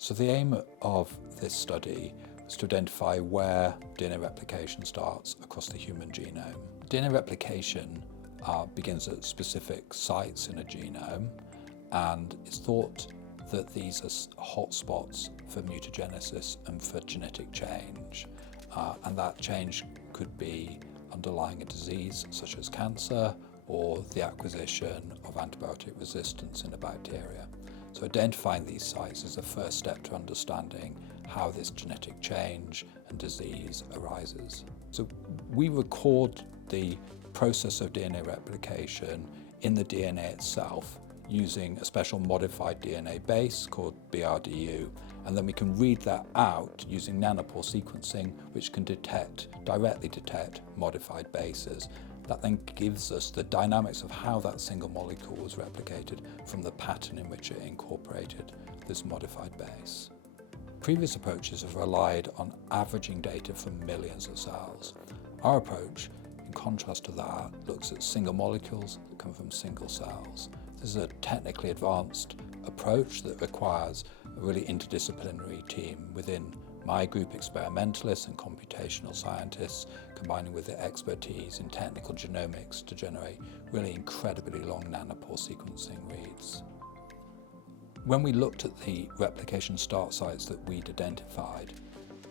So the aim of this study was to identify where DNA replication starts across the human genome. DNA replication begins at specific sites in a genome, and it's thought that these are hotspots for mutagenesis and for genetic change. And that change could be underlying a disease such as cancer or the acquisition of antibiotic resistance in a bacteria. So identifying these sites is the first step to understanding how this genetic change and disease arises. So we record the process of DNA replication in the DNA itself using a special modified DNA base called BRDU, and then we can read that out using nanopore sequencing, which can directly detect modified bases. That then gives us the dynamics of how that single molecule was replicated from the pattern in which it incorporated this modified base. Previous approaches have relied on averaging data from millions of cells. Our approach, in contrast to that, looks at single molecules that come from single cells. This is a technically advanced approach that requires a really interdisciplinary team within my group, experimentalists and computational scientists, combining with their expertise in technical genomics to generate really incredibly long nanopore sequencing reads. When we looked at the replication start sites that we'd identified,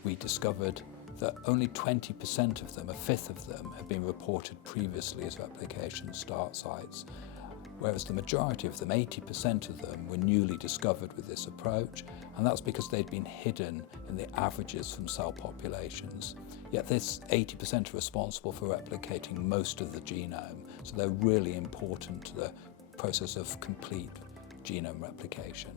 we discovered that only 20% of them, a fifth of them, had been reported previously as replication start sites, whereas the majority of them, 80% of them, were newly discovered with this approach, and that's because they'd been hidden in the averages from cell populations. Yet this 80% are responsible for replicating most of the genome, so they're really important to the process of complete genome replication.